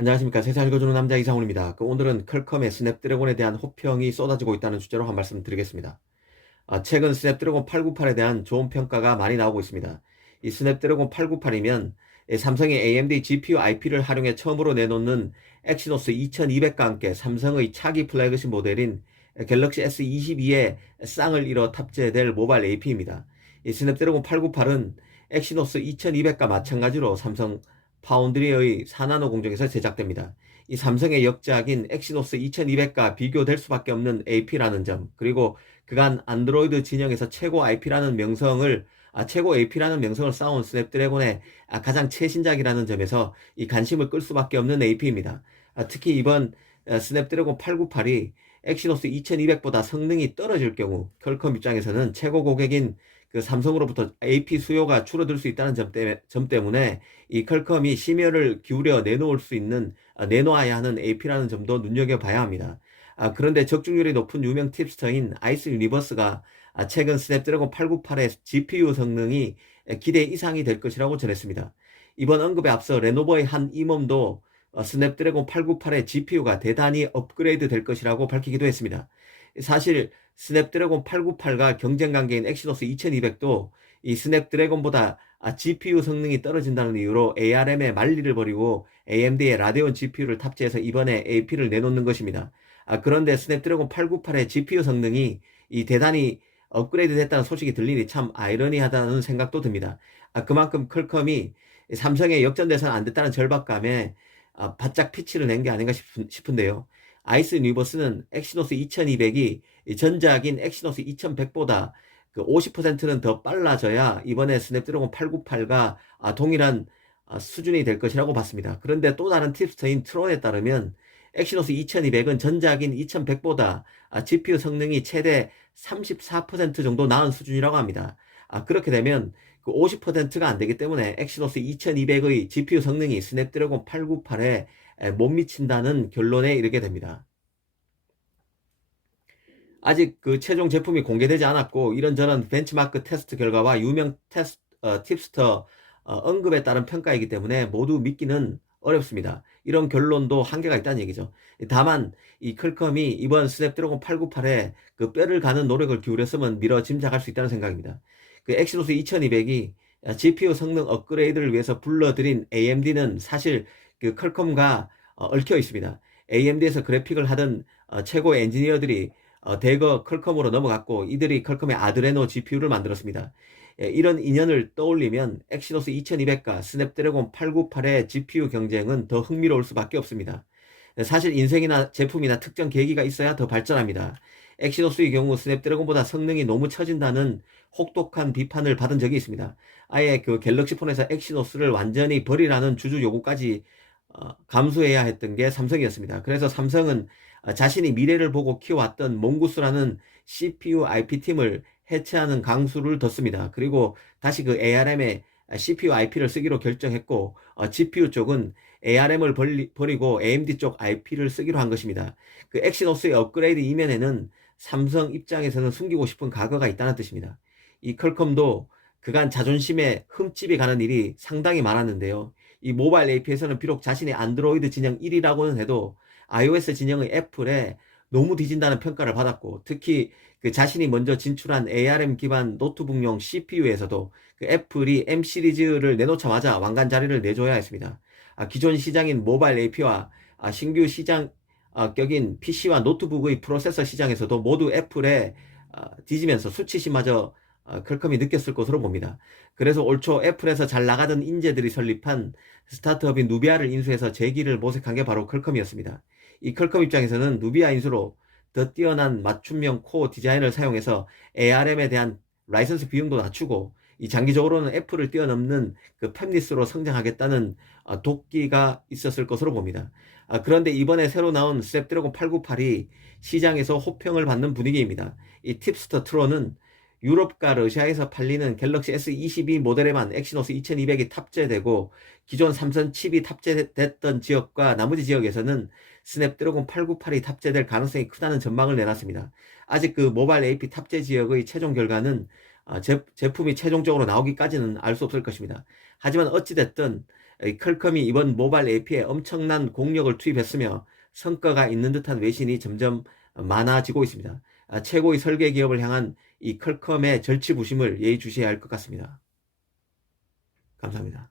안녕하십니까. 세상 읽어주는 남자 이상훈입니다. 오늘은 퀄컴의 스냅드래곤에 대한 호평이 쏟아지고 있다는 주제로 한 말씀 드리겠습니다. 최근 스냅드래곤 898에 대한 좋은 평가가 많이 나오고 있습니다. 이 스냅드래곤 898이면 삼성의 AMD GPU IP를 활용해 처음으로 내놓는 엑시노스 2200과 함께 삼성의 차기 플래그십 모델인 갤럭시 S22에 쌍을 이뤄 탑재될 모바일 AP입니다. 이 스냅드래곤 898은 엑시노스 2200과 마찬가지로 삼성 파운드리의 4나노 공정에서 제작됩니다. 이 삼성의 역작인 엑시노스 2200과 비교될 수밖에 없는 AP라는 점, 그리고 그간 안드로이드 진영에서 최고 IP라는 명성을 최고 AP라는 명성을 쌓은 스냅드래곤의 가장 최신작이라는 점에서 이 관심을 끌 수밖에 없는 AP입니다. 특히 이번 스냅드래곤 898이 엑시노스 2200보다 성능이 떨어질 경우 퀄컴 입장에서는 최고 고객인 그 삼성으로부터 AP 수요가 줄어들 수 있다는 점 때문에 이 퀄컴이 심혈을 기울여 내놓을 수 있는 내놓아야 하는 AP라는 점도 눈여겨봐야 합니다. 그런데 적중률이 높은 유명 팁스터인 아이스 유니버스가 최근 스냅드래곤 898의 GPU 성능이 기대 이상이 될 것이라고 전했습니다. 이번 언급에 앞서 레노버의 한 임원도 스냅드래곤 898의 GPU가 대단히 업그레이드 될 것이라고 밝히기도 했습니다. 사실 스냅드래곤 898과 경쟁 관계인 엑시노스 2200도 이 스냅드래곤보다 GPU 성능이 떨어진다는 이유로 ARM의 만리를 벌이고 AMD의 라데온 GPU를 탑재해서 이번에 AP를 내놓는 것입니다. 그런데 스냅드래곤 898의 GPU 성능이 대단히 업그레이드 됐다는 소식이 들리니 참 아이러니하다는 생각도 듭니다. 그만큼 퀄컴이 삼성의 역전돼서는 안 됐다는 절박감에 바짝 피치를 낸 게 아닌가 싶은데요. 아이스 유니버스는 엑시노스 2200이 전작인 엑시노스 2100보다 그 50%는 더 빨라져야 이번에 스냅드래곤 898과 동일한 수준이 될 것이라고 봤습니다. 그런데 또 다른 팁스터인 트론에 따르면 엑시노스 2200은 전작인 2100보다 GPU 성능이 최대 34% 정도 나은 수준이라고 합니다. 그렇게 되면 그 50%가 안 되기 때문에 엑시노스 2200의 GPU 성능이 스냅드래곤 898에 못 미친다는 결론에 이르게 됩니다. 아직 그 최종 제품이 공개되지 않았고 이런저런 벤치마크 테스트 결과와 유명 팁스터 언급에 따른 평가이기 때문에 모두 믿기는 어렵습니다. 이런 결론도 한계가 있다는 얘기죠. 다만 이 퀄컴이 이번 스냅드래곤 898에 그 뼈를 가는 노력을 기울였으면 미뤄 짐작할 수 있다는 생각입니다. 그 엑시노스 2200이 GPU 성능 업그레이드를 위해서 불러들인 AMD는 사실 그 퀄컴과 얽혀 있습니다. AMD에서 그래픽을 하던 최고 엔지니어들이 대거 퀄컴으로 넘어갔고 이들이 퀄컴의 아드레노 GPU를 만들었습니다. 이런 인연을 떠올리면 엑시노스 2200과 스냅드래곤 898의 GPU 경쟁은 더 흥미로울 수밖에 없습니다. 사실 인생이나 제품이나 특정 계기가 있어야 더 발전합니다. 엑시노스의 경우 스냅드래곤보다 성능이 너무 처진다는 혹독한 비판을 받은 적이 있습니다. 아예 그 갤럭시 폰에서 엑시노스를 완전히 버리라는 주주 요구까지 감수해야 했던 게 삼성이었습니다. 그래서 삼성은 자신이 미래를 보고 키워왔던 몽구스라는 CPU IP팀을 해체하는 강수를 뒀습니다. 그리고 다시 그 ARM에 CPU IP를 쓰기로 결정했고 GPU 쪽은 ARM을 버리고 AMD 쪽 IP를 쓰기로 한 것입니다. 그 엑시노스의 업그레이드 이면에는 삼성 입장에서는 숨기고 싶은 과거가 있다는 뜻입니다. 이 퀄컴도 그간 자존심에 흠집이 가는 일이 상당히 많았는데요. 이 모바일 AP에서는 비록 자신이 안드로이드 진영 1위라고는 해도 iOS 진영의 애플에 너무 뒤진다는 평가를 받았고 특히 그 자신이 먼저 진출한 ARM 기반 노트북용 CPU에서도 그 애플이 M 시리즈를 내놓자마자 왕관 자리를 내줘야 했습니다. 기존 시장인 모바일 AP와 신규 시장 격인 PC와 노트북의 프로세서 시장에서도 모두 애플에 뒤지면서 수치심마저 퀄컴이 느꼈을 것으로 봅니다. 그래서 올 초 애플에서 잘 나가던 인재들이 설립한 스타트업인 누비아를 인수해서 재기를 모색한 게 바로 퀄컴이었습니다. 이 퀄컴 입장에서는 누비아 인수로 더 뛰어난 맞춤형 코어 디자인을 사용해서 ARM에 대한 라이선스 비용도 낮추고 이 장기적으로는 애플을 뛰어넘는 그 팹리스로 성장하겠다는 도끼가 있었을 것으로 봅니다. 그런데 이번에 새로 나온 스냅드래곤 898이 시장에서 호평을 받는 분위기입니다. 이 팁스터 트론은 유럽과 러시아에서 팔리는 갤럭시 S22 모델에만 엑시노스 2200이 탑재되고 기존 삼성 칩이 탑재됐던 지역과 나머지 지역에서는 스냅드래곤 898이 탑재될 가능성이 크다는 전망을 내놨습니다. 아직 그 모바일 AP 탑재 지역의 최종 결과는 제품이 최종적으로 나오기까지는 알 수 없을 것입니다. 하지만 어찌됐든 퀄컴이 이번 모바일 AP에 엄청난 공력을 투입했으며 성과가 있는 듯한 외신이 점점 많아지고 있습니다. 최고의 설계 기업을 향한 이 퀄컴의 절치부심을 예의주시해야 할 것 같습니다. 감사합니다.